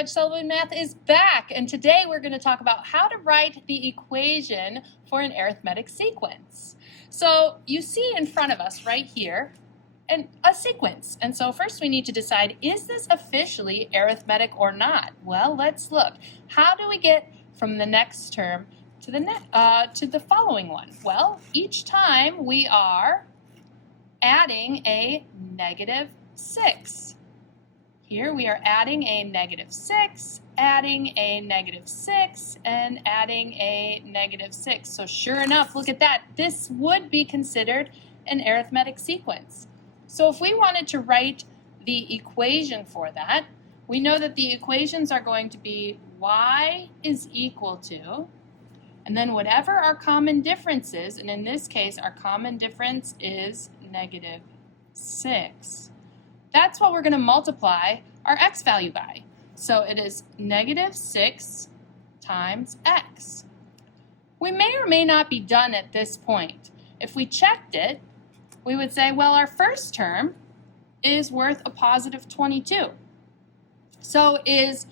Savage Sullivan Math is back, and today we're going to talk about how to write the equation for an arithmetic sequence. So you see in front of us right here a sequence, and so first we need to decide, is this officially arithmetic or not? Well, let's look. How do we get from the next term to the following one? Well, each time we are adding a -6. Here we are adding a -6, adding a -6, and adding a -6. So sure enough, look at that. This would be considered an arithmetic sequence. So if we wanted to write the equation for that, we know that the equations are going to be y is equal to, and then whatever our common difference is, and in this case our common difference is -6. That's what we're going to multiply our x value by. So it is -6 times x. We may or may not be done at this point. If we checked it, we would say, well, our first term is worth a +22. So is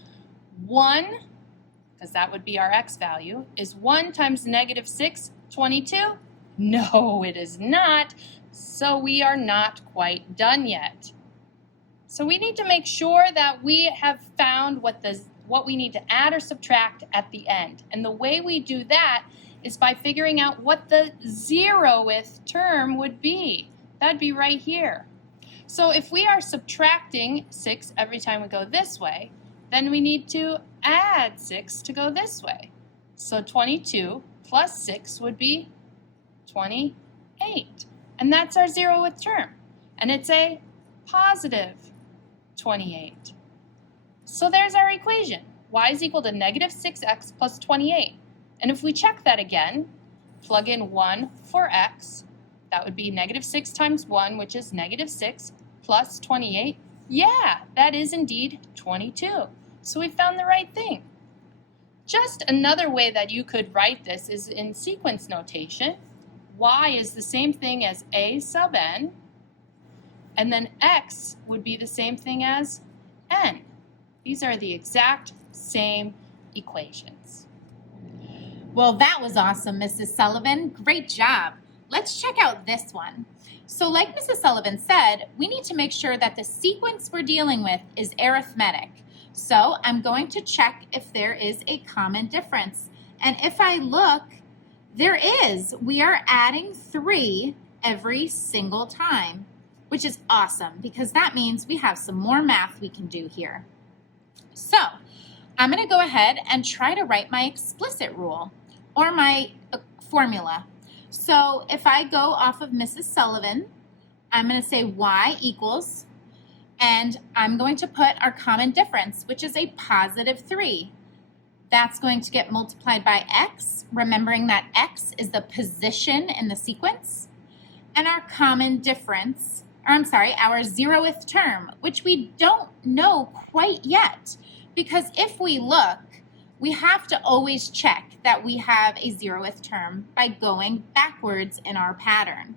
1, because that would be our x value, is 1 times -6 22? No, it is not. So we are not quite done yet. So we need to make sure that we have found what we need to add or subtract at the end. And the way we do that is by figuring out what the 0th term would be. That'd be right here. So if we are subtracting 6 every time we go this way, then we need to add 6 to go this way. So 22 plus 6 would be 28. And that's our 0th term. And it's a +28. So there's our equation. Y is equal to -6x plus 28. And if we check that again, plug in 1 for x, that would be -6 times 1, which is -6, plus 28. Yeah, that is indeed 22. So we found the right thing. Just another way that you could write this is in sequence notation. Y is the same thing as a sub n, and then x would be the same thing as n. These are the exact same equations. Well, that was awesome, Mrs. Sullivan. Great job. Let's check out this one. So like Mrs. Sullivan said, we need to make sure that the sequence we're dealing with is arithmetic. So I'm going to check if there is a common difference. And if I look, there is. We are adding 3 every single time, which is awesome because that means we have some more math we can do here. So I'm going to go ahead and try to write my explicit rule or my formula. So if I go off of Mrs. Sullivan, I'm going to say y equals, and I'm going to put our common difference, which is a +3. That's going to get multiplied by x, remembering that x is the position in the sequence, and our common difference, our 0th term, which we don't know quite yet, because if we look, we have to always check that we have a 0th term by going backwards in our pattern.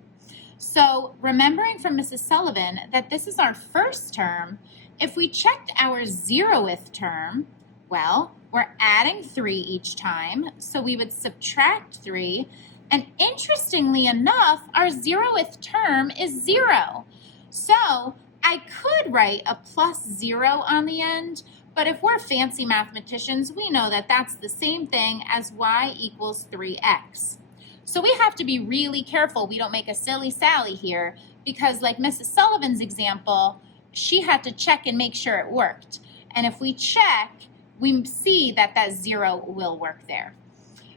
So remembering from Mrs. Sullivan that this is our first term, if we checked our 0th term, well, we're adding 3 each time, so we would subtract 3, and interestingly enough, our 0th term is 0. So I could write a +0 on the end, but if we're fancy mathematicians, we know that that's the same thing as y equals 3x. So we have to be really careful we don't make a silly Sally here, because like Mrs. Sullivan's example, she had to check and make sure it worked. And if we check, we see that that 0 will work there.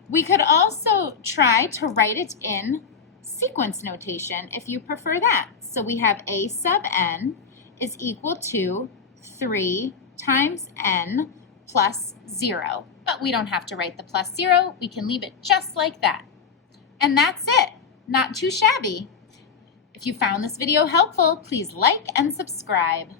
We could also try to write it in sequence notation if you prefer that. So we have a sub n is equal to 3 times n plus 0. But we don't have to write the +0. We can leave it just like that. And that's it. Not too shabby. If you found this video helpful, please like and subscribe.